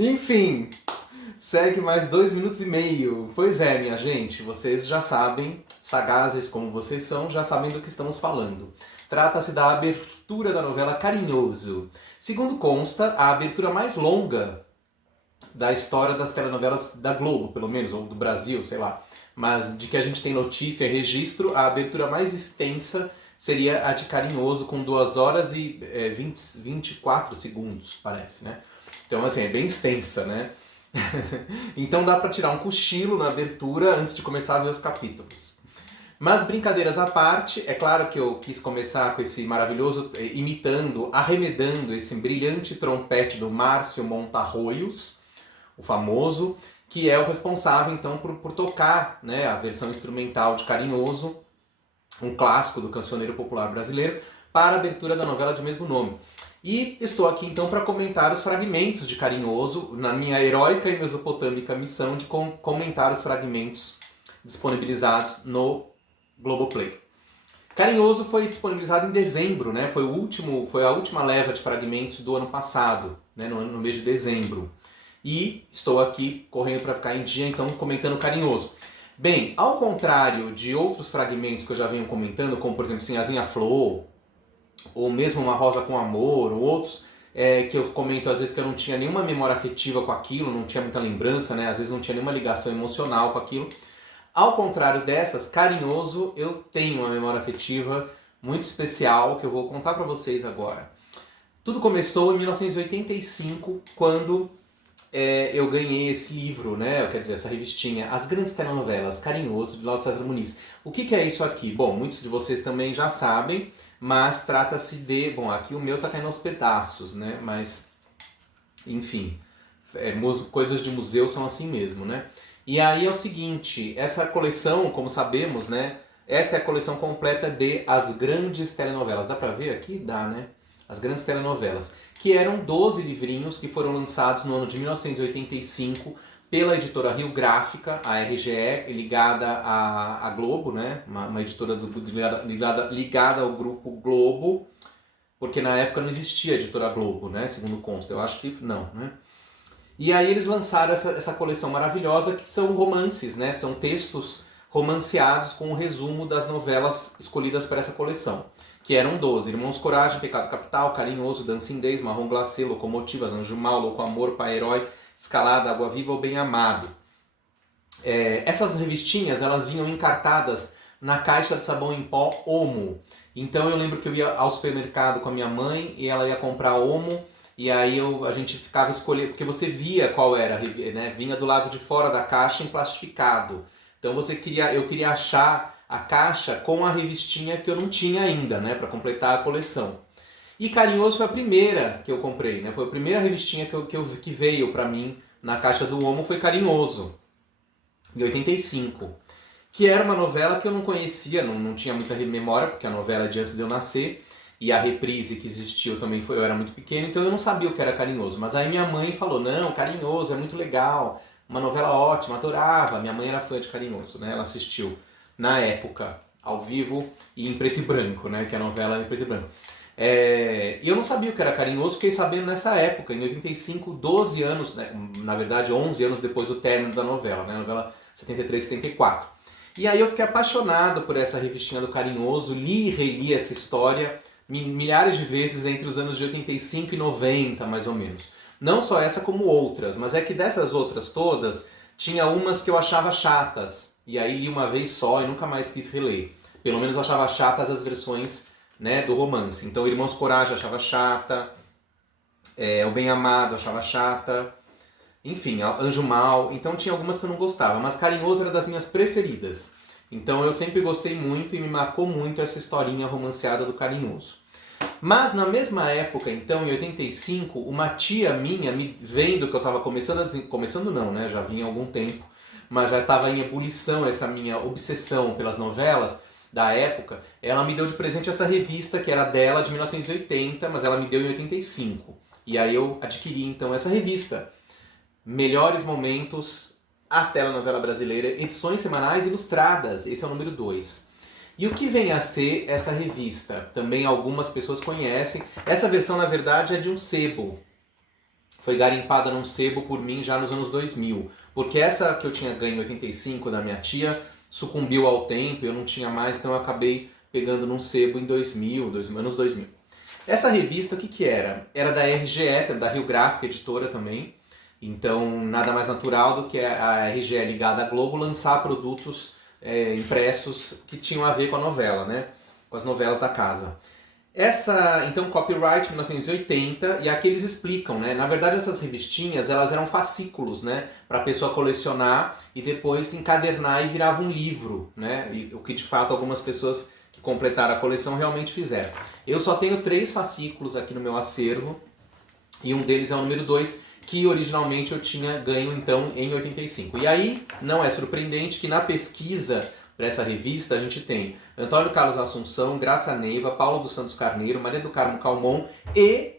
Enfim, segue mais 2 minutos e meio. Pois é, minha gente, vocês já sabem, sagazes como vocês são, já sabem do que estamos falando. Trata-se da abertura da novela Carinhoso. Segundo consta, a abertura mais longa da história das telenovelas da Globo, pelo menos, ou do Brasil, sei lá. Mas de que a gente tem notícia e registro, a abertura mais extensa seria a de Carinhoso, com 2 horas e 24 segundos, parece, né? Então, assim, é bem extensa, né? Então dá pra tirar um cochilo na abertura antes de começar a ver os capítulos. Mas brincadeiras à parte, é claro que eu quis começar com esse maravilhoso, imitando, arremedando esse brilhante trompete do Márcio Montarroios, o famoso, que é o responsável então por tocar, né, a versão instrumental de Carinhoso, um clássico do cancioneiro popular brasileiro, para a abertura da novela de mesmo nome. E estou aqui então para comentar os fragmentos de Carinhoso, na minha heróica e mesopotâmica missão de comentar os fragmentos disponibilizados no Globoplay. Carinhoso foi disponibilizado em dezembro, né? Foi a última leva de fragmentos do ano passado, né? no mês de dezembro. E estou aqui correndo para ficar em dia, então comentando Carinhoso. Bem, ao contrário de outros fragmentos que eu já venho comentando, como por exemplo Sinhazinha Flor, ou mesmo Uma Rosa com Amor, ou outros que eu comento às vezes que eu não tinha nenhuma memória afetiva com aquilo, não tinha muita lembrança, né? Às vezes não tinha nenhuma ligação emocional com aquilo. Ao contrário dessas, Carinhoso, eu tenho uma memória afetiva muito especial que eu vou contar para vocês agora. Tudo começou em 1985, quando eu ganhei esse livro, né? Quer dizer, essa revistinha, As Grandes Telenovelas, Carinhoso, de Lauro César Muniz. O que é isso aqui? Bom, muitos de vocês também já sabem, mas trata-se de... Bom, aqui o meu tá caindo aos pedaços, né? Mas, enfim, coisas de museu são assim mesmo, né? E aí é o seguinte, essa coleção, como sabemos, né? Esta é a coleção completa de As Grandes Telenovelas. Dá pra ver aqui? Dá, né? As Grandes Telenovelas. Que eram 12 livrinhos que foram lançados no ano de 1985 pela editora Rio Gráfica, a RGE, ligada à Globo, né? Uma editora ligada ao grupo Globo, porque na época não existia a editora Globo, né? Segundo consta. Eu acho que não, né? E aí eles lançaram essa coleção maravilhosa que são romances, né? São textos romanceados com o resumo das novelas escolhidas para essa coleção. Que eram 12. Irmãos Coragem, Pecado Capital, Carinhoso, Dancindez, Marrom Glacê, Locomotivas, Anjo Mal, Louco Amor, Pai Herói, Escalada, Água Viva ou Bem Amado. Essas revistinhas, elas vinham encartadas na caixa de sabão em pó Omo. Então eu lembro que eu ia ao supermercado com a minha mãe e ela ia comprar Omo. E aí a gente ficava escolhendo, porque você via qual era, né? Vinha do lado de fora da caixa em plastificado. Então eu queria achar a caixa com a revistinha que eu não tinha ainda, né? Para completar a coleção. E Carinhoso foi a primeira que eu comprei, né? Foi a primeira revistinha que veio para mim na caixa do Omo, foi Carinhoso, de 85. Que era uma novela que eu não conhecia, não tinha muita memória, porque a novela é de antes de eu nascer. E a reprise que existiu também eu era muito pequeno, então eu não sabia o que era Carinhoso. Mas aí minha mãe falou, não, Carinhoso é muito legal, uma novela ótima, adorava. Minha mãe era fã de Carinhoso, né? Ela assistiu na época, ao vivo e em preto e branco, né? Que a novela é em preto e branco. E eu não sabia o que era Carinhoso, fiquei sabendo nessa época, em 85, 12 anos, né? Na verdade 11 anos depois do término da novela, né? A novela 73, 74. E aí eu fiquei apaixonado por essa revistinha do Carinhoso, li e reli essa história milhares de vezes entre os anos de 85 e 90, mais ou menos. Não só essa, como outras, mas é que dessas outras todas, tinha umas que eu achava chatas, e aí li uma vez só e nunca mais quis reler. Pelo menos eu achava chatas as versões, né, do romance. Então Irmãos Coragem eu achava chata, O Bem Amado eu achava chata, enfim, Anjo Mal, então tinha algumas que eu não gostava, mas Carinhoso era das minhas preferidas. Então eu sempre gostei muito e me marcou muito essa historinha romanceada do Carinhoso. Mas na mesma época, então, em 85, uma tia minha, me vendo que eu estava começando a começando não, né? Já vinha há algum tempo, mas já estava em ebulição essa minha obsessão pelas novelas da época, ela me deu de presente essa revista que era dela, de 1980, mas ela me deu em 85. E aí eu adquiri então essa revista. Melhores Momentos, a telenovela brasileira, edições semanais ilustradas, esse é o número 2. E o que vem a ser essa revista? Também algumas pessoas conhecem. Essa versão, na verdade, é de um sebo. Foi garimpada num sebo por mim já nos anos 2000. Porque essa que eu tinha ganho em 85 da minha tia sucumbiu ao tempo, eu não tinha mais, então eu acabei pegando num sebo em 2000, anos 2000. Essa revista, o que que era? Era da RGE, da Rio Gráfica, editora também. Então, nada mais natural do que a RGE ligada à Globo lançar produtos impressos que tinham a ver com a novela, né? Com as novelas da casa. Essa, então, copyright 1980, e aqui eles explicam, né? Na verdade, essas revistinhas, elas eram fascículos, né? Para a pessoa colecionar e depois encadernar e virava um livro, né? E, o que de fato algumas pessoas que completaram a coleção realmente fizeram. Eu só tenho 3 fascículos aqui no meu acervo, e um deles é o número 2, que originalmente eu tinha ganho então em 85. E aí, não é surpreendente que na pesquisa para essa revista a gente tem Antônio Carlos Assunção, Graça Neiva, Paulo dos Santos Carneiro, Maria do Carmo Calmon e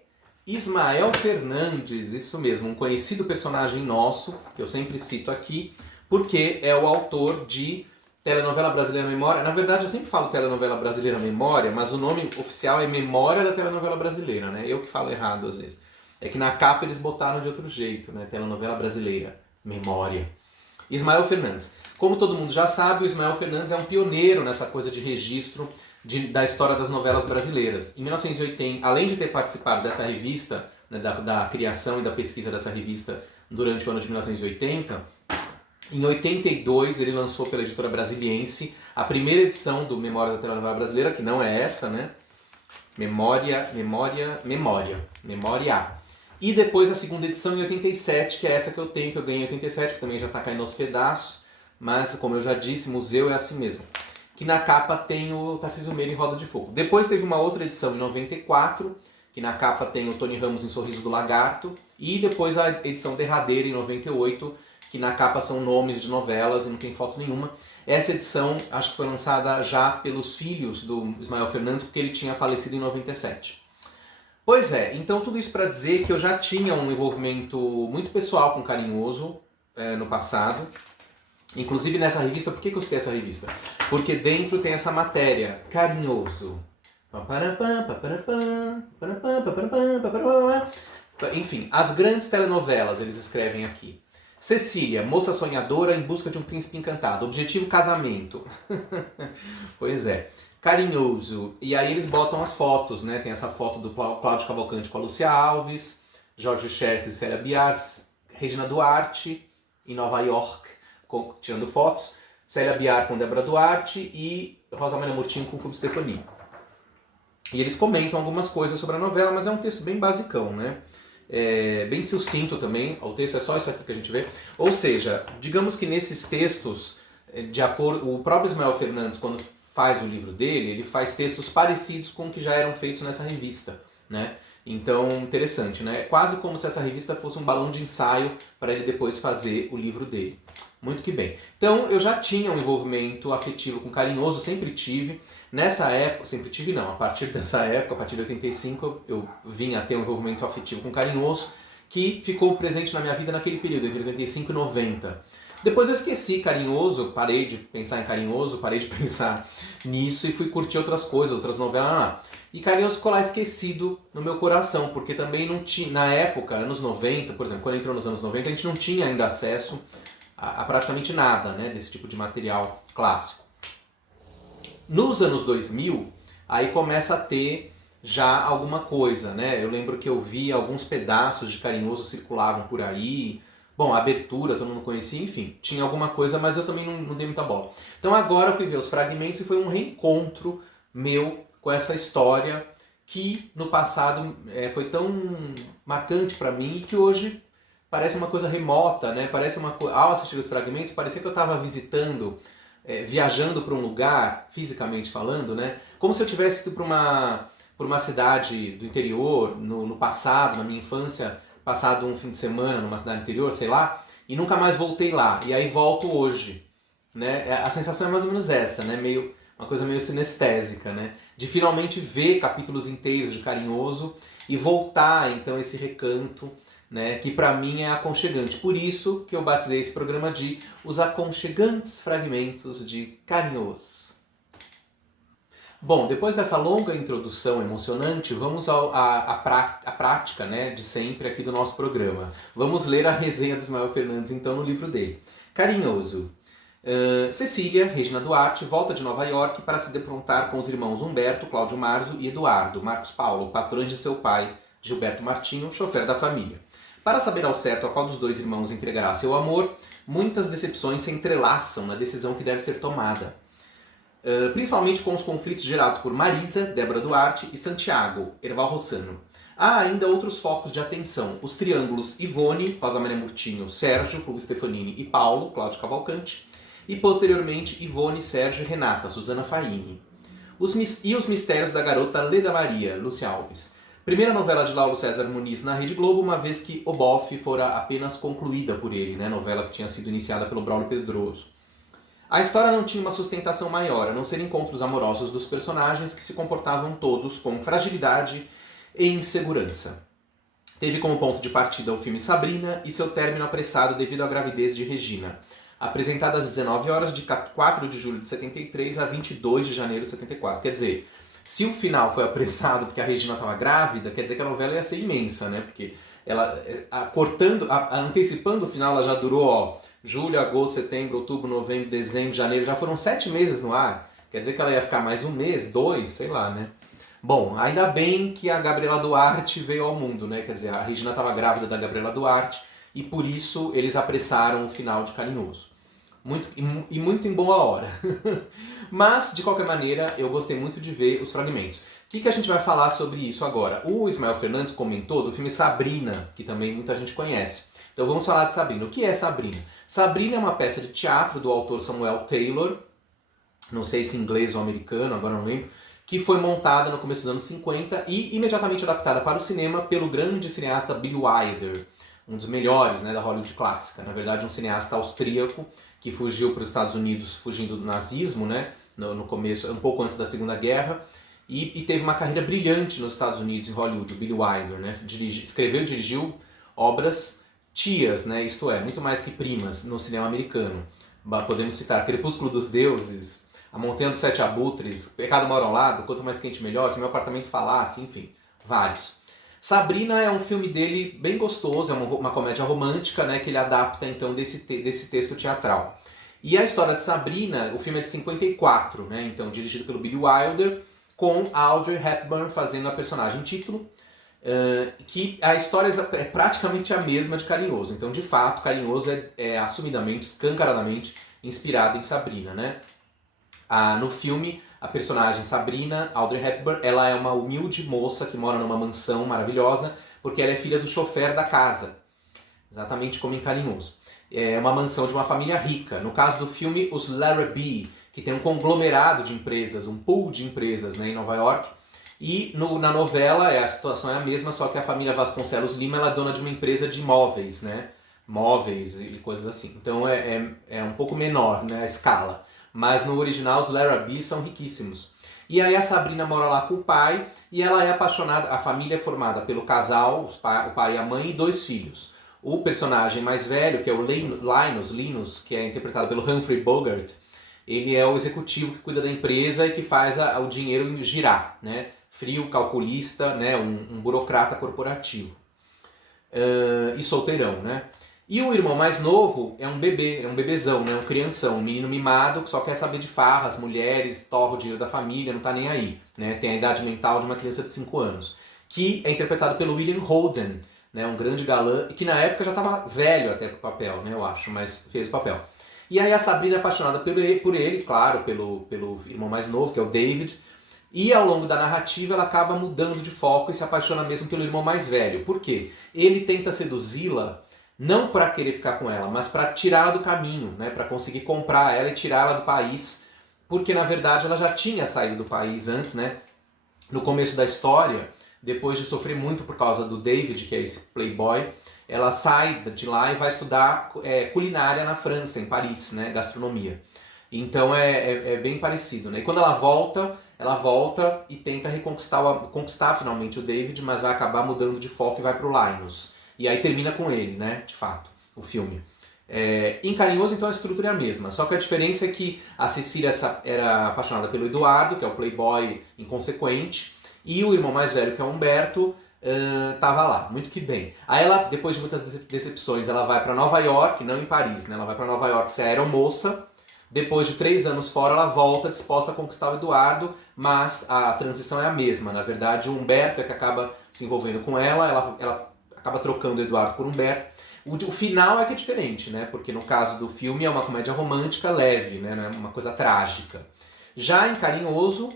Ismael Fernandes, isso mesmo, um conhecido personagem nosso, que eu sempre cito aqui, porque é o autor de Telenovela Brasileira Memória. Na verdade, eu sempre falo Telenovela Brasileira Memória, mas o nome oficial é Memória da Telenovela Brasileira, né? Eu que falo errado às vezes. É que na capa eles botaram de outro jeito, né? Telenovela Brasileira Memória. Ismael Fernandes. Como todo mundo já sabe, o Ismael Fernandes é um pioneiro nessa coisa de registro da história das novelas brasileiras. Em 1980, além de ter participado dessa revista, né, da criação e da pesquisa dessa revista durante o ano de 1980, em 82 ele lançou pela editora Brasiliense a primeira edição do Memória da Telenovela Brasileira, que não é essa, né? Memória. E depois a segunda edição em 87, que é essa que eu tenho, que eu ganhei em 87, que também já está caindo aos pedaços, mas como eu já disse, museu é assim mesmo. Que na capa tem o Tarcísio Meira em Roda de Fogo. Depois teve uma outra edição em 94, que na capa tem o Tony Ramos em Sorriso do Lagarto, e depois a edição derradeira em 98, que na capa são nomes de novelas e não tem foto nenhuma. Essa edição acho que foi lançada já pelos filhos do Ismael Fernandes, porque ele tinha falecido em 97. Pois é, então tudo isso para dizer que eu já tinha um envolvimento muito pessoal com Carinhoso no passado. Inclusive nessa revista, por que eu citei essa revista? Porque dentro tem essa matéria, Carinhoso. Enfim, as grandes telenovelas eles escrevem aqui. Cecília, moça sonhadora em busca de um príncipe encantado. Objetivo casamento. Pois é. Carinhoso. E aí eles botam as fotos, né? Tem essa foto do Cláudio Cavalcante com a Lúcia Alves, Jorge Xerxes e Célia Biar, Regina Duarte em Nova York, tirando fotos, Célia Biar com Débora Duarte e Rosa Maria Murtinho com Fulvio Stefani. E eles comentam algumas coisas sobre a novela, mas é um texto bem basicão, né? Bem sucinto também, o texto é só isso aqui que a gente vê. Ou seja, digamos que nesses textos, de acordo, o próprio Ismael Fernandes, quando faz o livro dele, ele faz textos parecidos com o que já eram feitos nessa revista, né? Então, interessante, né? É quase como se essa revista fosse um balão de ensaio para ele depois fazer o livro dele. Muito que bem. Então, eu já tinha um envolvimento afetivo com Carinhoso, sempre tive. Nessa época, sempre tive não, a partir dessa época, a partir de 85, eu vim a ter um envolvimento afetivo com Carinhoso, que ficou presente na minha vida naquele período, entre 85 e 90. Depois eu esqueci Carinhoso, parei de pensar em Carinhoso, parei de pensar nisso e fui curtir outras coisas, outras novelas lá. E Carinhoso ficou lá esquecido no meu coração, porque também não tinha, na época, anos 90, por exemplo, quando entrou nos anos 90, a gente não tinha ainda acesso a praticamente nada, né, desse tipo de material clássico. Nos anos 2000, aí começa a ter já alguma coisa, né? Eu lembro que eu vi alguns pedaços de Carinhoso circulavam por aí. Bom, a abertura todo mundo conhecia, enfim, tinha alguma coisa, mas eu também não dei muita bola. Então agora eu fui ver os fragmentos e foi um reencontro meu com essa história que no passado foi tão marcante para mim e que hoje parece uma coisa remota, né? Parece ao assistir os fragmentos, parecia que eu estava visitando, viajando para um lugar, fisicamente falando, né? Como se eu tivesse ido para por uma cidade do interior, no passado, na minha infância, passado um fim de semana numa cidade interior, sei lá, e nunca mais voltei lá. E aí volto hoje, né? A sensação é mais ou menos essa, né? Uma coisa meio sinestésica, né? De finalmente ver capítulos inteiros de Carinhoso e voltar, então, a esse recanto, né? Que pra mim é aconchegante. Por isso que eu batizei esse programa de Os Aconchegantes Fragmentos de Carinhoso. Bom, depois dessa longa introdução emocionante, vamos à prática, né, de sempre aqui do nosso programa. Vamos ler a resenha do Ismael Fernandes, então, no livro dele. Carinhoso. Cecília, Regina Duarte, volta de Nova York para se defrontar com os irmãos Humberto, Cláudio Marzo e Eduardo, Marcos Paulo, patrões de seu pai, Gilberto Martinho, chofer da família. Para saber ao certo a qual dos dois irmãos entregará seu amor, muitas decepções se entrelaçam na decisão que deve ser tomada. Principalmente com os conflitos gerados por Marisa, Débora Duarte e Santiago, Erval Rossano. Há ainda outros focos de atenção, os triângulos Ivone, Rosa Maria Murtinho, Sérgio, Fulvio Stefanini e Paulo, Cláudio Cavalcante, e posteriormente Ivone, Sérgio e Renata, Suzana Faini. Os mistérios da garota Leda Maria, Lúcia Alves. Primeira novela de Lauro César Muniz na Rede Globo, uma vez que O Bofe fora apenas concluída por ele, né, novela que tinha sido iniciada pelo Braulio Pedroso. A história não tinha uma sustentação maior, a não ser encontros amorosos dos personagens que se comportavam todos com fragilidade e insegurança. Teve como ponto de partida o filme Sabrina e seu término apressado devido à gravidez de Regina. Apresentada às 19 horas de 4 de julho de 73 a 22 de janeiro de 74. Quer dizer, se o final foi apressado porque a Regina estava grávida, quer dizer que a novela ia ser imensa, né? Porque ela, antecipando o final, ela já durou, julho, agosto, setembro, outubro, novembro, dezembro, janeiro, já foram 7 meses no ar. Quer dizer que ela ia ficar mais um mês, 2, sei lá, né? Bom, ainda bem que a Gabriela Duarte veio ao mundo, né? Quer dizer, a Regina estava grávida da Gabriela Duarte e por isso eles apressaram o final de Carinhoso. Muito em boa hora. Mas, de qualquer maneira, eu gostei muito de ver os fragmentos. O que a gente vai falar sobre isso agora? O Ismael Fernandes comentou do filme Sabrina, que também muita gente conhece. Então vamos falar de Sabrina. O que é Sabrina? Sabrina é uma peça de teatro do autor Samuel Taylor, não sei se inglês ou americano, agora não lembro, que foi montada no começo dos anos 50 e imediatamente adaptada para o cinema pelo grande cineasta Billy Wilder, um dos melhores, né, da Hollywood clássica. Na verdade, um cineasta austríaco que fugiu para os Estados Unidos fugindo do nazismo, né, no começo, um pouco antes da Segunda Guerra, e teve uma carreira brilhante nos Estados Unidos, em Hollywood, o Billy Wilder, né, escreveu e dirigiu obras tias, né, isto é, muito mais que primas, no cinema americano. Podemos citar Crepúsculo dos Deuses, A Montanha dos Sete Abutres, Pecado Mora ao Lado, Quanto Mais Quente Melhor, Se Meu Apartamento Falasse, enfim, vários. Sabrina é um filme dele bem gostoso, é uma comédia romântica, né, que ele adapta então desse texto teatral. E a história de Sabrina, o filme é de 54, né, então dirigido pelo Billy Wilder, com a Audrey Hepburn fazendo a personagem título, que a história é praticamente a mesma de Carinhoso. Então, de fato, Carinhoso é assumidamente, escancaradamente inspirado em Sabrina, né? No filme, a personagem Sabrina, Audrey Hepburn, ela é uma humilde moça que mora numa mansão maravilhosa, porque ela é filha do chofer da casa, exatamente como em Carinhoso. É uma mansão de uma família rica. No caso do filme, os Larrabee, que tem um conglomerado de empresas, um pool de empresas, né, em Nova York. E na novela a situação é a mesma, só que a família Vasconcelos Lima ela é dona de uma empresa de móveis, né? Móveis e coisas assim. Então é um pouco menor, né, a escala. Mas no original os Larrabee são riquíssimos. E aí a Sabrina mora lá com o pai e ela é apaixonada. A família é formada pelo casal, o pai e a mãe e 2 filhos. O personagem mais velho, que é o Linus, que é interpretado pelo Humphrey Bogart, ele é o executivo que cuida da empresa e que faz o dinheiro girar, né? Frio, calculista, né? Um burocrata corporativo. E solteirão, né? E o irmão mais novo é um bebê, é um bebezão, né? Um crianção, um menino mimado que só quer saber de farras, mulheres, torra o dinheiro da família, não tá nem aí, né? Tem a idade mental de uma criança de 5 anos. Que é interpretado pelo William Holden, né? Um grande galã, que na época já estava velho até pro papel, né? Eu acho, mas fez o papel. E aí a Sabrina é apaixonada por ele, claro, pelo irmão mais novo, que é o David. E ao longo da narrativa ela acaba mudando de foco e se apaixona mesmo pelo irmão mais velho. Por quê? Ele tenta seduzi-la não para querer ficar com ela, mas para tirá-la do caminho, né? Para conseguir comprar ela e tirá-la do país, porque na verdade ela já tinha saído do país antes, né? no começo da história, depois de sofrer muito por causa do David, que é esse playboy, ela sai de lá e vai estudar culinária na França, em Paris, né, gastronomia. Então é bem parecido, né? E quando ela volta e tenta conquistar finalmente o David, mas vai acabar mudando de foco e vai pro Linus. E aí termina com ele, né, de fato, o filme. Em Carinhoso, então, a estrutura é a mesma, só que a diferença é que a Cecília era apaixonada pelo Eduardo, que é o playboy inconsequente, e o irmão mais velho, que é o Humberto, tava lá, muito que bem. Aí ela, depois de muitas decepções, ela vai para Nova York, não em Paris, né? Ela vai para Nova York ser aeromoça. Depois de 3 anos fora, ela volta disposta a conquistar o Eduardo, mas a transição é a mesma. Na verdade, o Humberto é que acaba se envolvendo com ela acaba trocando o Eduardo por Humberto. O final é que é diferente, né? Porque no caso do filme é uma comédia romântica leve, né? Não é uma coisa trágica. Já em Carinhoso,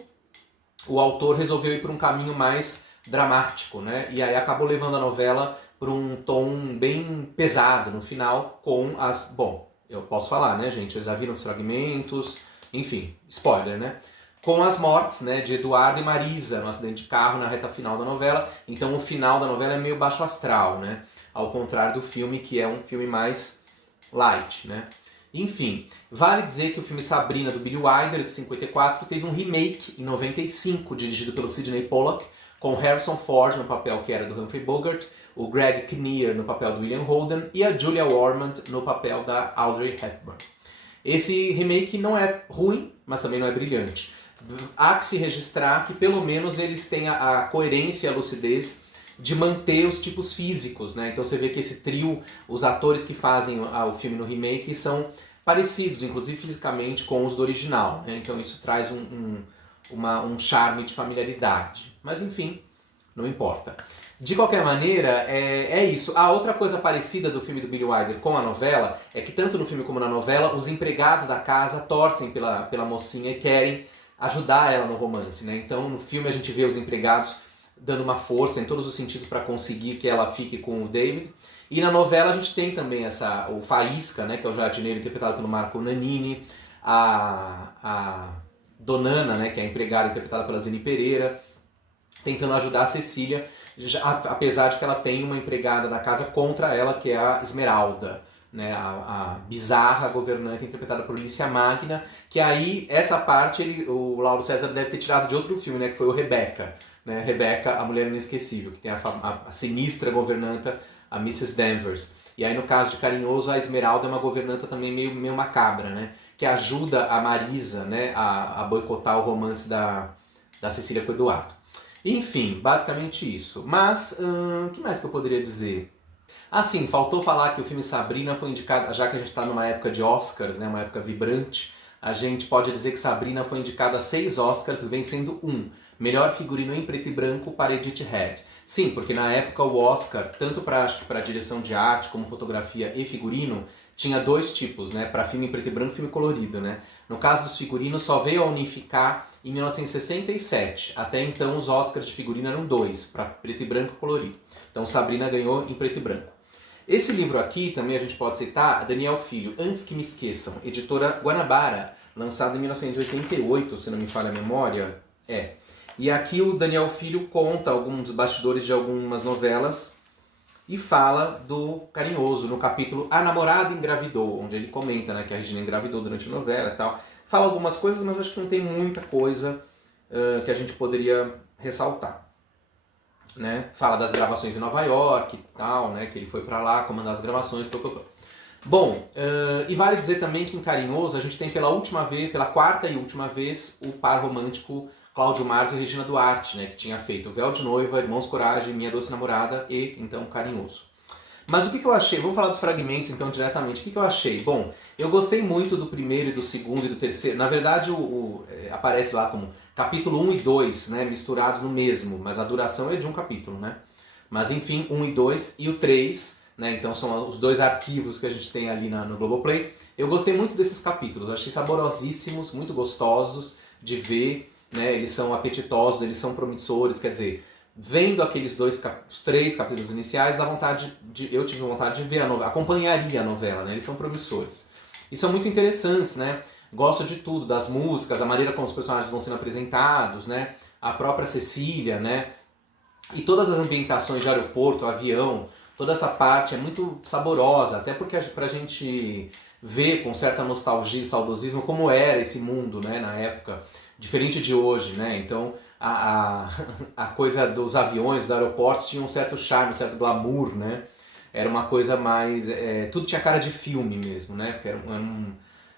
o autor resolveu ir por um caminho mais dramático, né? E aí acabou levando a novela por um tom bem pesado no final, com as... Bom, eu posso falar, né, gente? Vocês já viram os fragmentos, enfim, spoiler, né? Com as mortes, né, de Eduardo e Marisa no acidente de carro na reta final da novela. Então o final da novela é meio baixo astral, né? Ao contrário do filme, que é um filme mais light, né? Enfim, vale dizer que o filme Sabrina, do Billy Wilder, de 54, teve um remake em 95, dirigido pelo Sidney Pollack, com Harrison Ford no papel que era do Humphrey Bogart, o Greg Kinnear no papel do William Holden e a Julia Ormond no papel da Audrey Hepburn. Esse remake não é ruim, mas também não é brilhante. Há que se registrar que pelo menos eles têm a coerência e a lucidez de manter os tipos físicos, né? Então você vê que esse trio, os atores que fazem o filme no remake são parecidos, inclusive fisicamente, com os do original, né? Então isso traz um charme de familiaridade. Mas enfim, não importa. De qualquer maneira, é isso. A outra coisa parecida do filme do Billy Wilder com a novela é que tanto no filme como na novela, os empregados da casa torcem pela mocinha e querem ajudar ela no romance, né? Então no filme a gente vê os empregados dando uma força em todos os sentidos para conseguir que ela fique com o David. E na novela a gente tem também o Faísca, né, que é o jardineiro interpretado pelo Marco Nanini, a Donana, né, que é a empregada interpretada pela Zeni Pereira, tentando ajudar a Cecília, apesar de que ela tem uma empregada na casa contra ela, que é a Esmeralda, né, a bizarra governante interpretada por Lícia Magna, que aí, essa parte, o Lauro César deve ter tirado de outro filme, né, que foi o Rebecca. Né? Rebecca, a Mulher Inesquecível, que tem a sinistra governanta, a Mrs. Danvers. E aí, no caso de Carinhoso, a Esmeralda é uma governanta também meio macabra, né? Que ajuda a Marisa, né, a boicotar o romance da Cecília com o Eduardo. Enfim, basicamente isso. Mas, o que mais que eu poderia dizer? Ah, sim, faltou falar que o filme Sabrina foi indicado, já que a gente está numa época de Oscars, né, uma época vibrante, a gente pode dizer que Sabrina foi indicada a 6 Oscars, vencendo um. Melhor figurino em preto e branco para Edith Head. Sim, porque na época o Oscar, tanto para direção de arte, como fotografia e figurino, tinha 2 tipos, né? Para filme em preto e branco e filme colorido, né? No caso dos figurinos, só veio a unificar em 1967. Até então os Oscars de figurino eram 2, para preto e branco e colorido. Então Sabrina ganhou em preto e branco. Esse livro aqui, também a gente pode citar, Daniel Filho, Antes que me esqueçam, editora Guanabara, lançado em 1988, se não me falha a memória. E aqui o Daniel Filho conta alguns bastidores de algumas novelas e fala do Carinhoso, no capítulo A Namorada Engravidou, onde ele comenta, né, que a Regina engravidou durante a novela e tal. Fala algumas coisas, mas acho que não tem muita coisa que a gente poderia ressaltar. Né? Fala das gravações em Nova York e tal, né, que ele foi pra lá comandar as gravações. Bom, e vale dizer também que em Carinhoso a gente tem pela 4ª e última vez, o par romântico Cláudio Marzo e Regina Duarte, né, que tinha feito Véu de Noiva, Irmãos Coragem, Minha Doce Namorada e, então, Carinhoso. Mas o que eu achei? Vamos falar dos fragmentos, então, diretamente. O que eu achei? Bom, eu gostei muito do primeiro, e do segundo e do terceiro. Na verdade, aparece lá como capítulo 1 e 2, né, misturados no mesmo, mas a duração é de um capítulo, né? Mas, enfim, 1 e 2 e o 3, né, então são os 2 arquivos que a gente tem ali no Globoplay. Eu gostei muito desses capítulos, achei saborosíssimos, muito gostosos de ver. Né, eles são apetitosos, eles são promissores, quer dizer, vendo os 3 capítulos iniciais, eu tive vontade de ver a novela, acompanharia a novela, né, eles são promissores. E são muito interessantes, né, gosto de tudo, das músicas, a maneira como os personagens vão sendo apresentados, né, a própria Cecília, né? E todas as ambientações de aeroporto, avião, toda essa parte é muito saborosa, até porque pra gente ver com certa nostalgia e saudosismo como era esse mundo, né, na época, diferente de hoje, né? Então a coisa dos aviões, dos aeroportos tinha um certo charme, um certo glamour, né? Era uma coisa mais... tudo tinha cara de filme mesmo, né? Porque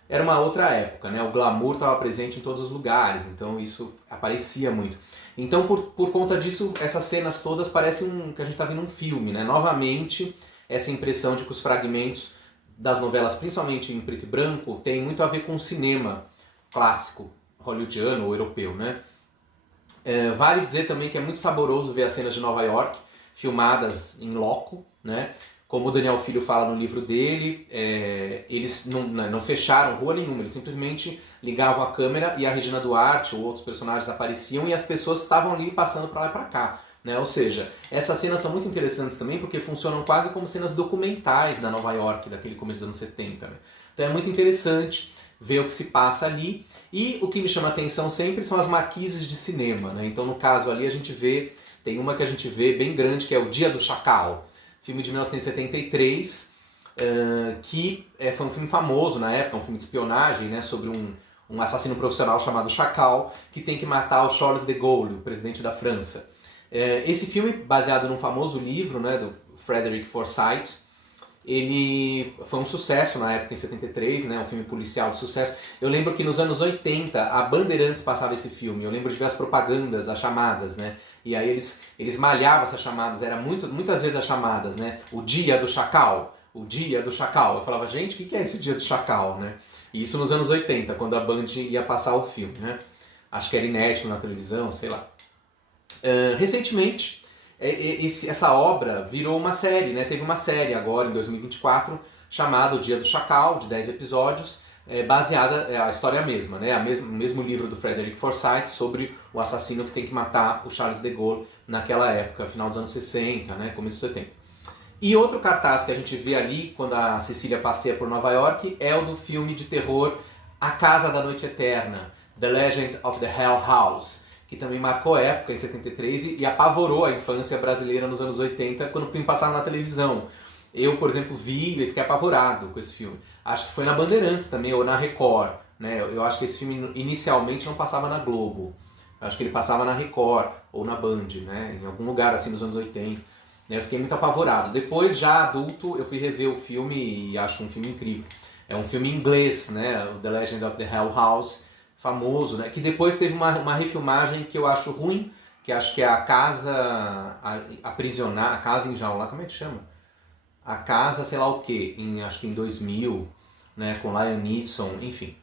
era uma outra época, né? O glamour estava presente em todos os lugares, então isso aparecia muito. Então, por conta disso, essas cenas todas parecem que a gente está vendo um filme, né? Novamente, essa impressão de que os fragmentos das novelas, principalmente em preto e branco, tem muito a ver com o cinema clássico, hollywoodiano ou europeu, né? Vale dizer também que é muito saboroso ver as cenas de Nova York, filmadas em loco, né? Como o Daniel Filho fala no livro dele, eles não fecharam rua nenhuma, eles simplesmente ligavam a câmera e a Regina Duarte ou outros personagens apareciam e as pessoas estavam ali passando para lá e para cá. Né? Ou seja, essas cenas são muito interessantes também porque funcionam quase como cenas documentais da Nova York, daquele começo dos anos 70. Né? Então é muito interessante ver o que se passa ali. E o que me chama a atenção sempre são as marquises de cinema. Né? Então no caso ali a gente vê, tem uma que a gente vê bem grande que é O Dia do Chacal, filme de 1973, que foi um filme famoso na época, um filme de espionagem, né, sobre um assassino profissional chamado Chacal, que tem que matar o Charles de Gaulle, o presidente da França. Esse filme, baseado num famoso livro, né, do Frederick Forsyth, ele foi um sucesso na época, em 73, né, um filme policial de sucesso. Eu lembro que nos anos 80, a Bandeirantes passava esse filme, eu lembro de ver as propagandas, as chamadas, né, e aí eles malhavam essas chamadas, era muitas vezes as chamadas, né, o Dia do Chacal, o Dia do Chacal. Eu falava, gente, o que é esse Dia do Chacal, né? E isso nos anos 80, quando a Band ia passar o filme, né? Acho que era inédito na televisão, sei lá. Recentemente, essa obra virou uma série, né? Teve uma série agora, em 2024, chamada O Dia do Chacal, de 10 episódios, baseada, a história mesma, né? O mesmo livro do Frederick Forsyth sobre o assassino que tem que matar o Charles de Gaulle naquela época, final dos anos 60, né? Começo dos 70. E outro cartaz que a gente vê ali, quando a Cecília passeia por Nova York, é o do filme de terror A Casa da Noite Eterna, The Legend of the Hell House, que também marcou a época, em 73, e apavorou a infância brasileira nos anos 80, quando o filme passava na televisão. Eu, por exemplo, vi e fiquei apavorado com esse filme. Acho que foi na Bandeirantes também, ou na Record. Né? Eu acho que esse filme inicialmente não passava na Globo. Acho que ele passava na Record, ou na Band, né? Em algum lugar assim nos anos 80. Eu fiquei muito apavorado. Depois, já adulto, eu fui rever o filme e acho um filme incrível. É um filme em inglês, né? The Legend of the Hell House, famoso, né? Que depois teve uma refilmagem que eu acho ruim, que acho que é a casa aprisionar, a casa enjaular, como é que chama? A casa, sei lá o que, acho que em 2000, né? Com Liam Neeson, enfim.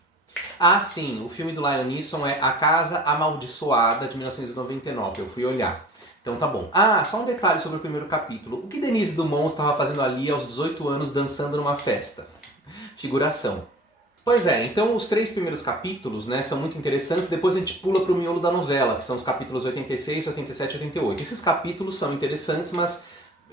Ah, sim, o filme do Liam Neeson é A Casa Amaldiçoada, de 1999, eu fui olhar. Então tá bom. Ah, só um detalhe sobre o primeiro capítulo. O que Denise Dumont estava fazendo ali aos 18 anos dançando numa festa? Figuração. Pois é, então os 3 primeiros capítulos, né, são muito interessantes, depois a gente pula para o miolo da novela, que são os capítulos 86, 87 e 88. Esses capítulos são interessantes, mas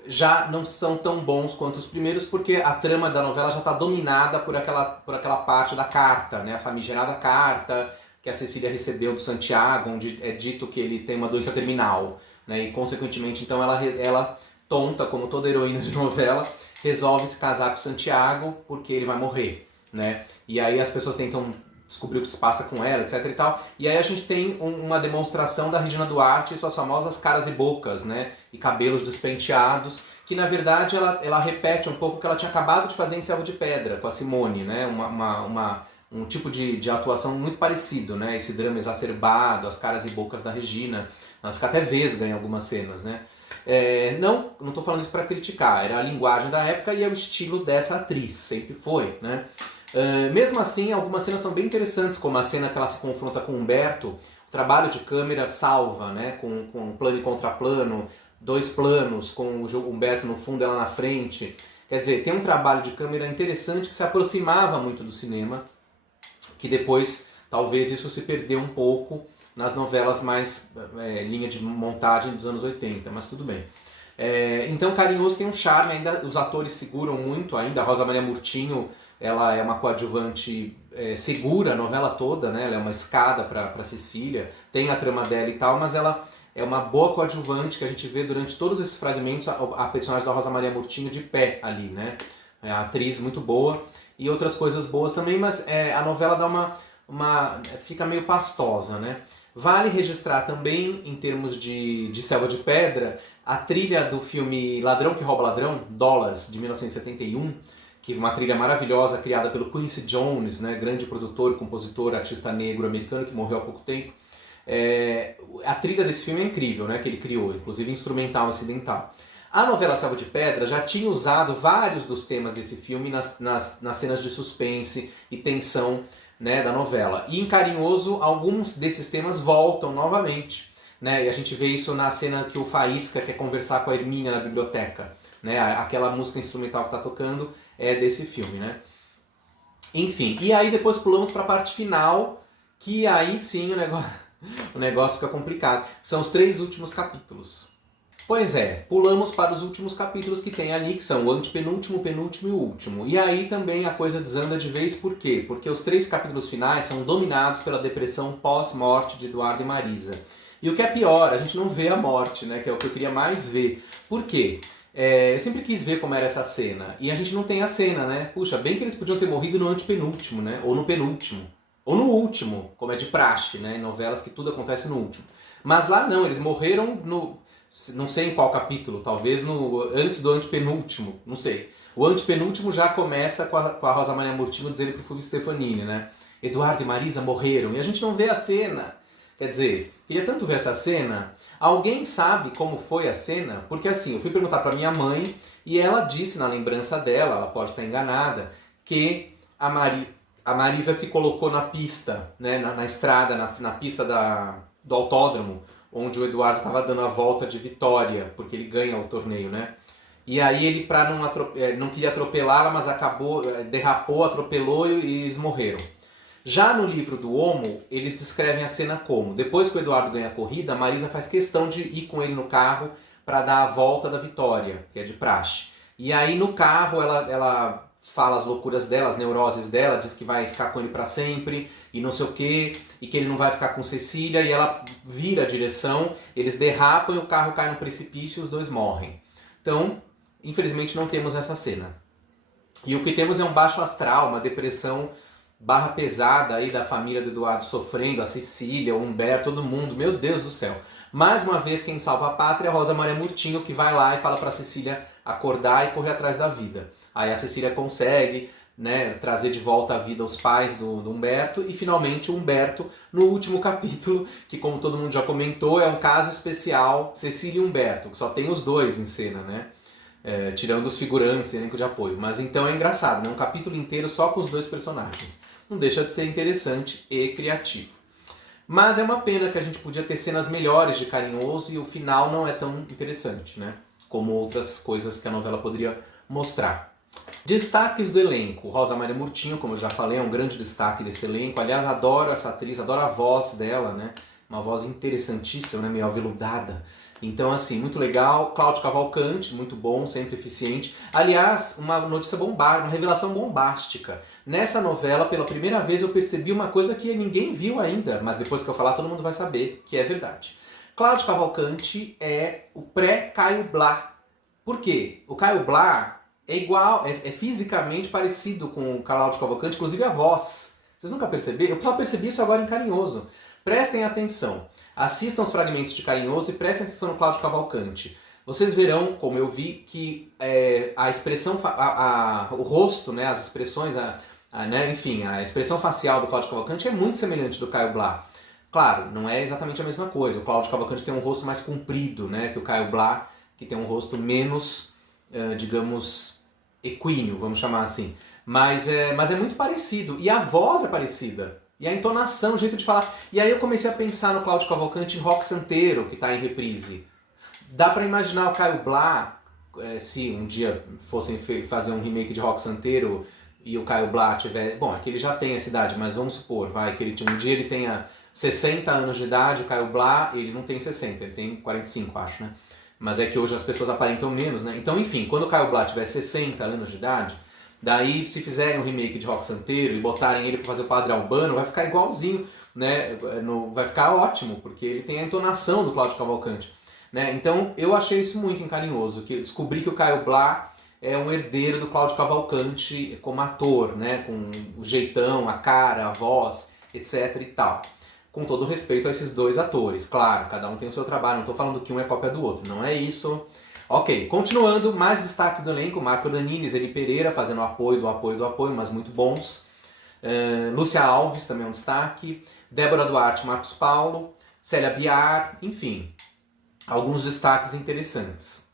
já não são tão bons quanto os primeiros, porque a trama da novela já está dominada por aquela parte da carta, né, a famigerada carta que a Cecília recebeu do Santiago, onde é dito que ele tem uma doença terminal. Né, e consequentemente, então ela, tonta, como toda heroína de novela, resolve se casar com o Santiago porque ele vai morrer. Né? E aí as pessoas tentam descobrir o que se passa com ela, etc e tal. E aí a gente tem uma demonstração da Regina Duarte e suas famosas caras e bocas, né? E cabelos despenteados, que na verdade ela repete um pouco o que ela tinha acabado de fazer em Selva de Pedra, com a Simone, né? Um tipo de atuação muito parecido, né? Esse drama exacerbado, as caras e bocas da Regina. Ela fica até vesga em algumas cenas, né? Não estou falando isso para criticar, era a linguagem da época e é o estilo dessa atriz, sempre foi, né? Mesmo assim, algumas cenas são bem interessantes, como a cena que ela se confronta com Humberto, o trabalho de câmera salva, né? Com plano e contraplano, 2 planos, com o Humberto no fundo e ela na frente. Quer dizer, tem um trabalho de câmera interessante que se aproximava muito do cinema, que depois talvez isso se perdeu um pouco nas novelas mais linha de montagem dos anos 80, mas tudo bem. Então Carinhoso tem um charme, ainda os atores seguram muito ainda, a Rosa Maria Murtinho, ela é uma coadjuvante segura a novela toda, né? Ela é uma escada para Cecília, tem a trama dela e tal, mas ela é uma boa coadjuvante que a gente vê durante todos esses fragmentos a personagem da Rosa Maria Murtinho de pé ali, né? É a atriz muito boa e outras coisas boas também, mas a novela dá fica meio pastosa, né? Vale registrar também, em termos de Selva de Pedra, a trilha do filme Ladrão que Rouba Ladrão, Dollars, de 1971, que é uma trilha maravilhosa criada pelo Quincy Jones, né, grande produtor, compositor, artista negro americano que morreu há pouco tempo. A trilha desse filme é incrível, né, que ele criou, inclusive instrumental incidental. A novela Selva de Pedra já tinha usado vários dos temas desse filme nas cenas de suspense e tensão, né, da novela. E em Carinhoso, alguns desses temas voltam novamente. Né, e a gente vê isso na cena que o Faísca quer conversar com a Hermínia na biblioteca. Né, aquela música instrumental que está tocando é desse filme. Né? Enfim, e aí depois pulamos para a parte final, que aí sim o negócio fica complicado. São os 3 últimos capítulos. Pois é, pulamos para os últimos capítulos que tem ali, que são o antepenúltimo, o penúltimo e o último. E aí também a coisa desanda de vez, por quê? Porque os 3 capítulos finais são dominados pela depressão pós-morte de Eduardo e Marisa. E o que é pior, a gente não vê a morte, né? Que é o que eu queria mais ver. Por quê? Eu sempre quis ver como era essa cena. E a gente não tem a cena, né? Puxa, bem que eles podiam ter morrido no antepenúltimo, né? Ou no penúltimo. Ou no último, como é de praxe, né? Em novelas que tudo acontece no último. Mas lá não, eles morreram no... Não sei em qual capítulo, talvez antes do antepenúltimo, não sei. O antepenúltimo já começa com a Rosa Maria Murtinho dizendo pro Fulvio Stefanini, né? Eduardo e Marisa morreram. E a gente não vê a cena. Quer dizer, queria tanto ver essa cena. Alguém sabe como foi a cena? Porque assim, eu fui perguntar pra minha mãe e ela disse na lembrança dela, ela pode estar enganada, que a Marisa se colocou na pista, né, na estrada, na pista do autódromo, onde o Eduardo estava dando a volta de vitória, porque ele ganha o torneio, né? E aí ele, não queria atropelá-la, mas derrapou, atropelou e eles morreram. Já no livro do Homo, eles descrevem a cena como: depois que o Eduardo ganha a corrida, a Marisa faz questão de ir com ele no carro para dar a volta da vitória, que é de praxe. E aí no carro ela fala as loucuras dela, as neuroses dela, diz que vai ficar com ele para sempre e não sei o quê, e que ele não vai ficar com Cecília, e ela vira a direção, eles derrapam e o carro cai no precipício e os 2 morrem. Então, infelizmente não temos essa cena. E o que temos é um baixo astral, uma depressão barra pesada aí da família do Eduardo sofrendo, a Cecília, o Humberto, todo mundo, meu Deus do céu. Mais uma vez quem salva a pátria é a Rosa Maria Murtinho, que vai lá e fala pra Cecília acordar e correr atrás da vida. Aí a Cecília consegue, né, trazer de volta à vida os pais do Humberto, e finalmente o Humberto, no último capítulo, que como todo mundo já comentou, é um caso especial, Cecília e Humberto, que só tem os 2 em cena, né? Tirando os figurantes, elenco de apoio. Mas então é engraçado, né? Um capítulo inteiro só com os 2 personagens. Não deixa de ser interessante e criativo. Mas é uma pena que a gente podia ter cenas melhores de Carinhoso e o final não é tão interessante, né? Como outras coisas que a novela poderia mostrar. Destaques do elenco. Rosa Maria Murtinho, como eu já falei, é um grande destaque desse elenco. Aliás, adoro essa atriz, adoro a voz dela, né? Uma voz interessantíssima, né? Meio aveludada. Então, assim, muito legal. Cláudio Cavalcante, muito bom, sempre eficiente. Aliás, uma notícia bombástica, uma revelação bombástica. Nessa novela, pela primeira vez, eu percebi uma coisa que ninguém viu ainda, mas depois que eu falar, todo mundo vai saber que é verdade. Cláudio Cavalcante é o pré-Caio Blá. Por quê? O Caio Blá é igual, é fisicamente parecido com o Cláudio Cavalcante, inclusive a voz. Vocês nunca perceberam? Eu só percebi isso agora em Carinhoso. Prestem atenção. Assistam os fragmentos de Carinhoso e prestem atenção no Cláudio Cavalcante. Vocês verão, como eu vi, que a expressão, o rosto, né, as expressões, enfim, a expressão facial do Cláudio Cavalcante é muito semelhante do Caio Blá. Claro, não é exatamente a mesma coisa. O Cláudio Cavalcante tem um rosto mais comprido, né, que o Caio Blá, que tem um rosto menos, digamos, equíneo, vamos chamar assim. Mas é muito parecido. E a voz é parecida. E a entonação, o jeito de falar. E aí eu comecei a pensar no Cláudio Cavalcante em Rock Santeiro, que está em reprise. Dá para imaginar o Caio Blá, se um dia fossem fazer um remake de Rock Santeiro e o Caio Blá tiver... Bom, é que ele já tem essa idade, mas vamos supor, que um dia ele tenha 60 anos de idade, o Caio Blá, ele não tem 60, ele tem 45, acho, né? Mas é que hoje as pessoas aparentam menos, né? Então, enfim, quando o Caio Blá tiver 60 anos de idade, Daí, se fizerem um remake de Rock Santeiro e botarem ele para fazer o Padre Albano, vai ficar igualzinho, né? Vai ficar ótimo, porque ele tem a entonação do Cláudio Cavalcante, né? Então, eu achei isso muito carinhoso, que descobri que o Caio Blá é um herdeiro do Cláudio Cavalcante como ator, né? Com o jeitão, a cara, a voz, etc e tal. Com todo respeito a esses dois atores, claro, cada um tem o seu trabalho, não estou falando que um é cópia do outro, não é isso. Ok, continuando, mais destaques do elenco, Marco Nanini, Zeni Pereira fazendo apoio do apoio do apoio, mas muito bons. Lúcia Alves também é um destaque, Débora Duarte, Marcos Paulo, Célia Biar, enfim, alguns destaques interessantes.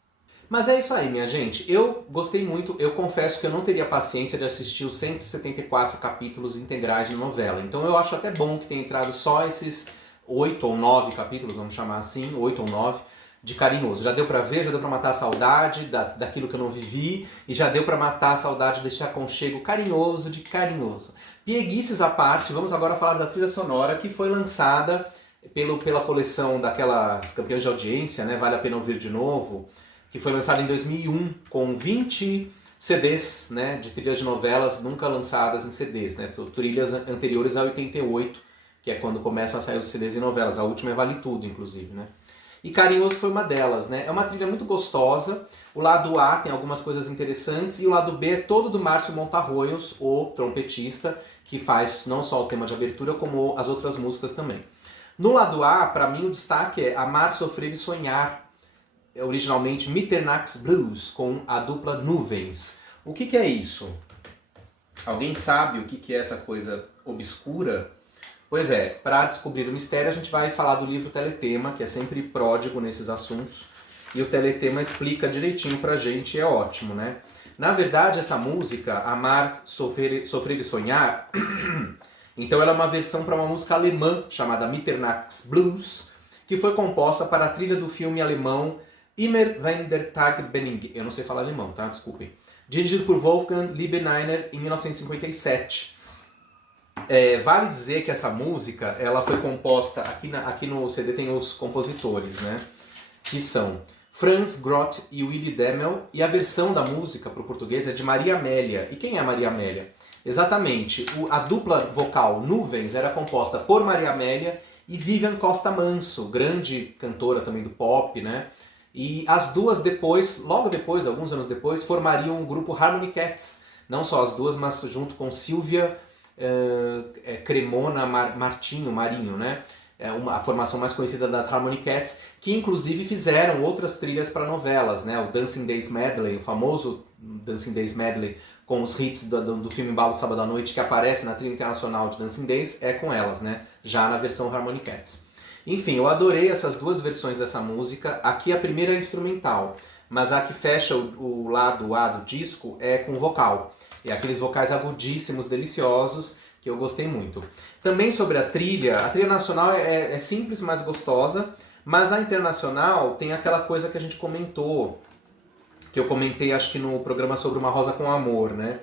Mas é isso aí, minha gente. Eu gostei muito, eu confesso que eu não teria paciência de assistir os 174 capítulos integrais de novela. Então eu acho até bom que tenha entrado só esses 8 ou 9 capítulos, vamos chamar assim, 8 ou 9, de Carinhoso. Já deu pra ver, já deu pra matar a saudade daquilo que eu não vivi, e já deu pra matar a saudade desse aconchego carinhoso de Carinhoso. Pieguices à parte, vamos agora falar da trilha sonora que foi lançada pela coleção daquelas campeãs de audiência, né? Vale a Pena Ouvir de Novo, que foi lançada em 2001 com 20 CDs, né, de trilhas de novelas nunca lançadas em CDs, né, trilhas anteriores a 88, que é quando começam a sair os CDs e novelas. A última é Vale Tudo, inclusive, né. E Carinhoso foi uma delas, né. É uma trilha muito gostosa. O lado A tem algumas coisas interessantes e o lado B é todo do Márcio Montarroios, o trompetista, que faz não só o tema de abertura, como as outras músicas também. No lado A, para mim, o destaque é Amar, Sofrer e Sonhar, originalmente Mitternachts Blues, com a dupla Nuvens. O que é isso? Alguém sabe o que é essa coisa obscura? Pois é, para descobrir o mistério a gente vai falar do livro Teletema, que é sempre pródigo nesses assuntos, e o Teletema explica direitinho pra gente, é ótimo, né? Na verdade, essa música, Amar, Sofrer e Sonhar, então ela é uma versão para uma música alemã chamada Mitternachts Blues, que foi composta para a trilha do filme alemão Immer wenn der Tag beginnt. Eu não sei falar alemão, tá? Desculpem. Dirigido por Wolfgang Liebeneiner em 1957. Vale dizer que essa música ela foi composta, aqui no CD tem os compositores, né? Que são Franz Groth e Willy Demel, e a versão da música para o português é de Maria Amélia. E quem é Maria Amélia? Exatamente, a dupla vocal Nuvens era composta por Maria Amélia e Vivian Costa Manso, grande cantora também do pop, né? E as duas depois, logo depois, alguns anos depois, formariam o grupo Harmony Cats. Não só as duas, mas junto com Silvia Cremona Marinho, né? A formação mais conhecida das Harmony Cats, que inclusive fizeram outras trilhas para novelas, né? O Dancing Days Medley, o famoso Dancing Days Medley, com os hits do filme Embalo Sábado à Noite, que aparece na trilha internacional de Dancing Days, é com elas, né? Já na versão Harmony Cats. Enfim, eu adorei essas duas versões dessa música. Aqui a primeira é instrumental, mas a que fecha o lado A do disco é com vocal. E aqueles vocais agudíssimos, deliciosos, que eu gostei muito. Também sobre a trilha nacional é simples, mas gostosa, mas a internacional tem aquela coisa que a gente comentou, que eu comentei acho que no programa sobre Uma Rosa com Amor, né?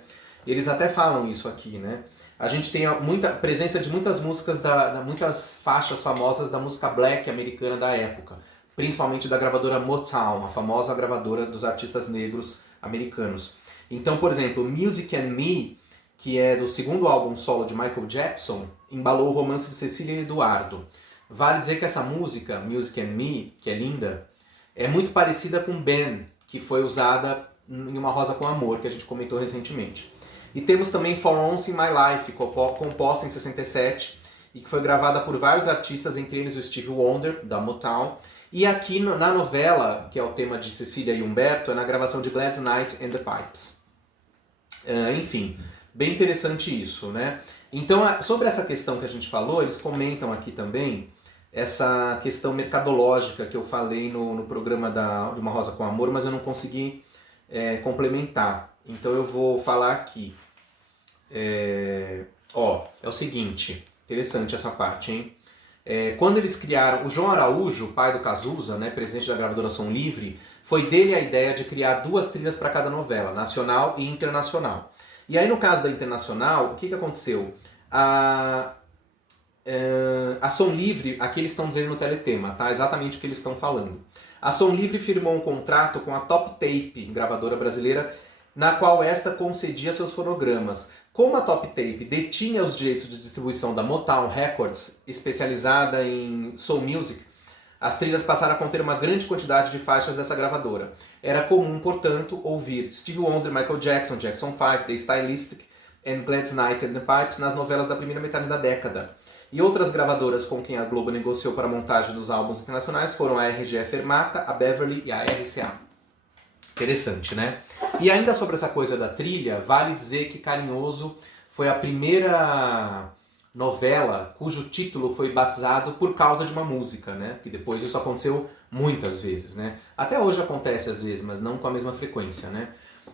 Eles até falam isso aqui, né? A gente tem muita presença de muitas músicas, muitas faixas famosas da música black americana da época, principalmente da gravadora Motown, a famosa gravadora dos artistas negros americanos. Então, por exemplo, Music and Me, que é do segundo álbum solo de Michael Jackson, embalou o romance de Cecília e Eduardo. Vale dizer que essa música, Music and Me, que é linda, é muito parecida com Ben, que foi usada em Uma Rosa com Amor, que a gente comentou recentemente. E temos também For Once in My Life, composta em 67, e que foi gravada por vários artistas, entre eles o Stevie Wonder, da Motown. E aqui na novela, que é o tema de Cecília e Humberto, é na gravação de Gladys Knight and the Pipes. Enfim, bem interessante isso, né? Então, sobre essa questão que a gente falou, eles comentam aqui também essa questão mercadológica que eu falei no programa de Uma Rosa com Amor, mas eu não consegui complementar. Então eu vou falar aqui. É o seguinte, interessante essa parte, hein? Quando eles criaram, o João Araújo, pai do Cazuza, né, presidente da gravadora Som Livre, foi dele a ideia de criar duas trilhas para cada novela, nacional e internacional. E aí no caso da internacional, o que aconteceu? A Som Livre, aqui eles estão dizendo no Teletema, tá? Exatamente o que eles estão falando. A Som Livre firmou um contrato com a Top Tape, gravadora brasileira, na qual esta concedia seus fonogramas. Como a Top Tape detinha os direitos de distribuição da Motown Records, especializada em soul music, as trilhas passaram a conter uma grande quantidade de faixas dessa gravadora. Era comum, portanto, ouvir Stevie Wonder, Michael Jackson, Jackson 5, The Stylistic e Gladys Knight and the Pipes nas novelas da primeira metade da década. E outras gravadoras com quem a Globo negociou para a montagem dos álbuns internacionais foram a RGE Fermata, a Beverly e a RCA. Interessante, né? E ainda sobre essa coisa da trilha, vale dizer que Carinhoso foi a primeira novela cujo título foi batizado por causa de uma música, né? Que depois isso aconteceu muitas vezes, né? Até hoje acontece às vezes, mas não com a mesma frequência, né?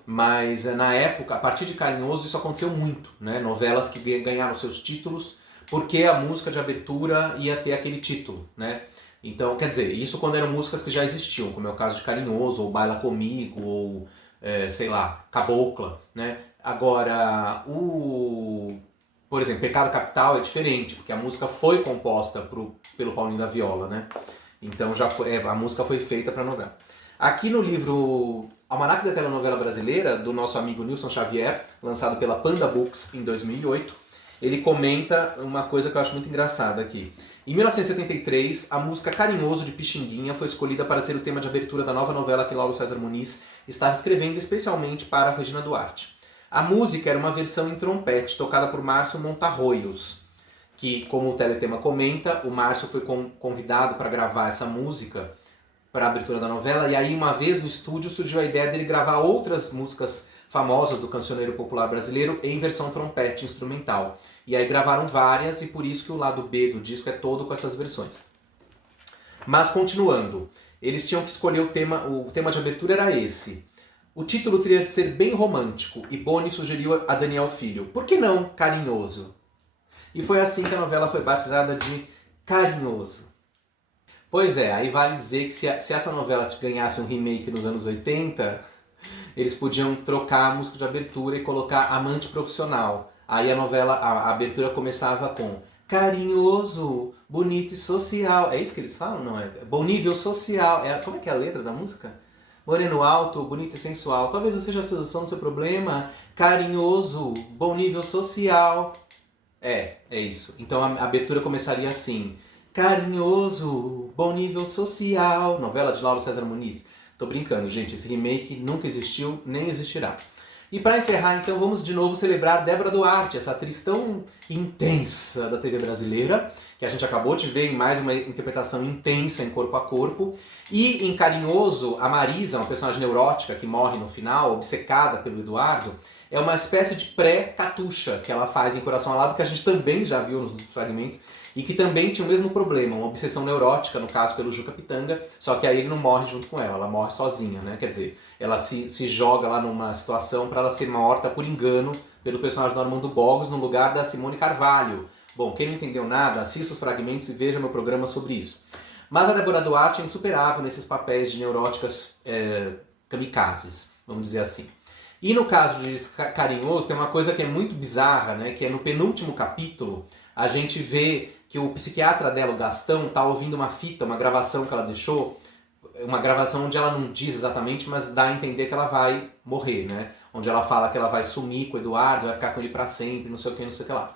Mas na época, a partir de Carinhoso, isso aconteceu muito, né? Novelas que ganharam seus títulos porque a música de abertura ia ter aquele título, né? Então, quer dizer, isso quando eram músicas que já existiam, como é o caso de Carinhoso, ou Baila Comigo, ou, sei lá, Cabocla, né? Agora, por exemplo, Pecado Capital é diferente, porque a música foi composta pelo Paulinho da Viola, né? Então já foi, a música foi feita para a novela. Aqui no livro Almanaque da Telenovela Brasileira, do nosso amigo Nilson Xavier, lançado pela Panda Books em 2008, ele comenta uma coisa que eu acho muito engraçada aqui. Em 1973, a música Carinhoso de Pixinguinha foi escolhida para ser o tema de abertura da nova novela que Lauro César Muniz estava escrevendo especialmente para Regina Duarte. A música era uma versão em trompete, tocada por Márcio Montarroios, que, como o Teletema comenta, o Márcio foi convidado para gravar essa música para a abertura da novela, e aí uma vez no estúdio surgiu a ideia dele gravar outras músicas famosas do cancioneiro popular brasileiro em versão trompete instrumental. E aí gravaram várias, e por isso que o lado B do disco é todo com essas versões. Mas continuando, eles tinham que escolher o tema de abertura era esse. O título teria de ser bem romântico, e Boni sugeriu a Daniel Filho. Por que não Carinhoso? E foi assim que a novela foi batizada de Carinhoso. Pois é, aí vale dizer que se essa novela ganhasse um remake nos anos 80, eles podiam trocar a música de abertura e colocar Amante Profissional. Aí a novela, a abertura começava com Carinhoso, bonito e social. É isso que eles falam? Não é? Bom nível social. Como é que é a letra da música? Moreno alto, bonito e sensual. Talvez eu seja a solução do seu problema. Carinhoso, bom nível social. É isso. Então a abertura começaria assim. Carinhoso, bom nível social. Novela de Lauro César Muniz. Tô brincando, gente. Esse remake nunca existiu, nem existirá. E para encerrar, então, vamos de novo celebrar Débora Duarte, essa atriz tão intensa da TV brasileira, que a gente acabou de ver em mais uma interpretação intensa em Corpo a Corpo. E em Carinhoso, a Marisa, uma personagem neurótica que morre no final, obcecada pelo Eduardo, é uma espécie de pré-Catuxa que ela faz em Coração Alado, que a gente também já viu nos fragmentos, e que também tinha o mesmo problema, uma obsessão neurótica, no caso pelo Juca Pitanga, só que aí ele não morre junto com ela morre sozinha, né? Quer dizer, ela se joga lá numa situação para ela ser morta por engano pelo personagem do Armando Bogos no lugar da Simone Carvalho. Bom, quem não entendeu nada, assista os fragmentos e veja meu programa sobre isso. Mas a Débora Duarte é insuperável nesses papéis de neuróticas kamikazes, vamos dizer assim. E no caso de Carinhoso, tem uma coisa que é muito bizarra, né? Que é no penúltimo capítulo, a gente vê que o psiquiatra dela, o Gastão, está ouvindo uma fita, uma gravação que ela deixou, uma gravação onde ela não diz exatamente, mas dá a entender que ela vai morrer, né? Onde ela fala que ela vai sumir com o Eduardo, vai ficar com ele para sempre, não sei o que, não sei o que lá.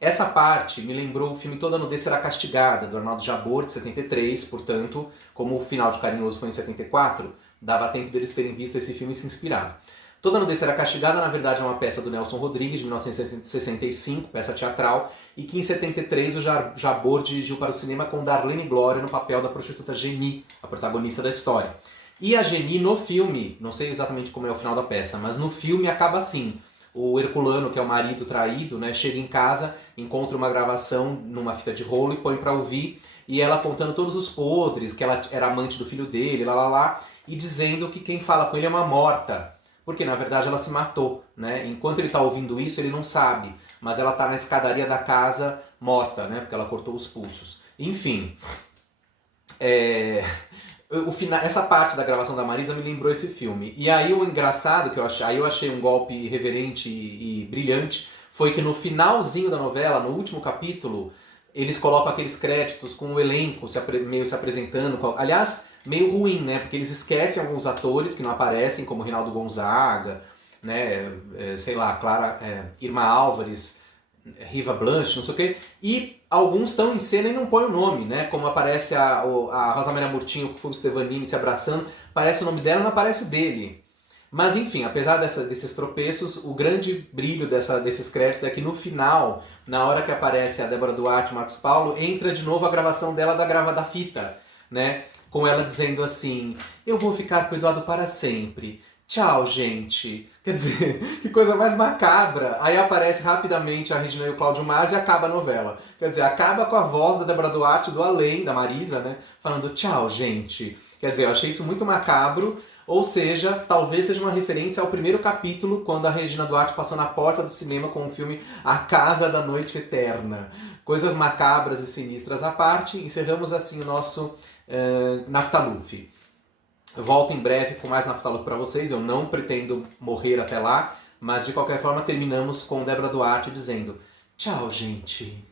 Essa parte me lembrou o filme Toda Nudez Será Castigada, do Arnaldo Jabor, de 73, portanto, como o final de Carinhoso foi em 74, dava tempo deles terem visto esse filme e se inspirado. Toda Nudez Será Castigada, na verdade, é uma peça do Nelson Rodrigues, de 1965, peça teatral, e que em 73 o Jabor dirigiu para o cinema com Darlene Glória no papel da prostituta Geni, a protagonista da história. E a Geni no filme, não sei exatamente como é o final da peça, mas no filme acaba assim. O Herculano, que é o marido traído, né, chega em casa, encontra uma gravação numa fita de rolo e põe para ouvir, e ela contando todos os podres, que ela era amante do filho dele, e dizendo que quem fala com ele é uma morta. Porque na verdade ela se matou, né? Enquanto ele está ouvindo isso, ele não sabe, mas ela está na escadaria da casa morta, né? Porque ela cortou os pulsos. Enfim, essa parte da gravação da Marisa me lembrou esse filme. E aí o engraçado, aí eu achei um golpe irreverente e brilhante, foi que no finalzinho da novela, no último capítulo, eles colocam aqueles créditos com o elenco meio se apresentando. Aliás, meio ruim, né? Porque eles esquecem alguns atores que não aparecem, como Reinaldo Gonzaga, né? Sei lá, Irma Álvares, Riva Blanche, não sei o quê. E alguns estão em cena e não põem o nome, né? Como aparece a Rosa Maria Murtinho com o Stevanini se abraçando, aparece o nome dela e não aparece o dele. Mas enfim, apesar desses tropeços, o grande brilho desses créditos é que no final, na hora que aparece a Débora Duarte e o Marcos Paulo, entra de novo a gravação dela da fita, né? Com ela dizendo assim, eu vou ficar cuidado para sempre. Tchau, gente. Quer dizer, que coisa mais macabra. Aí aparece rapidamente a Regina e o Cláudio Mars e acaba a novela. Quer dizer, acaba com a voz da Débora Duarte do além, da Marisa, né? Falando tchau, gente. Quer dizer, eu achei isso muito macabro. Ou seja, talvez seja uma referência ao primeiro capítulo, quando a Regina Duarte passou na porta do cinema com o filme A Casa da Noite Eterna. Coisas macabras e sinistras à parte, encerramos assim o nosso Naftaluf. Eu volto em breve com mais Naftaluf para vocês, eu não pretendo morrer até lá, mas de qualquer forma terminamos com Débora Duarte dizendo tchau, gente.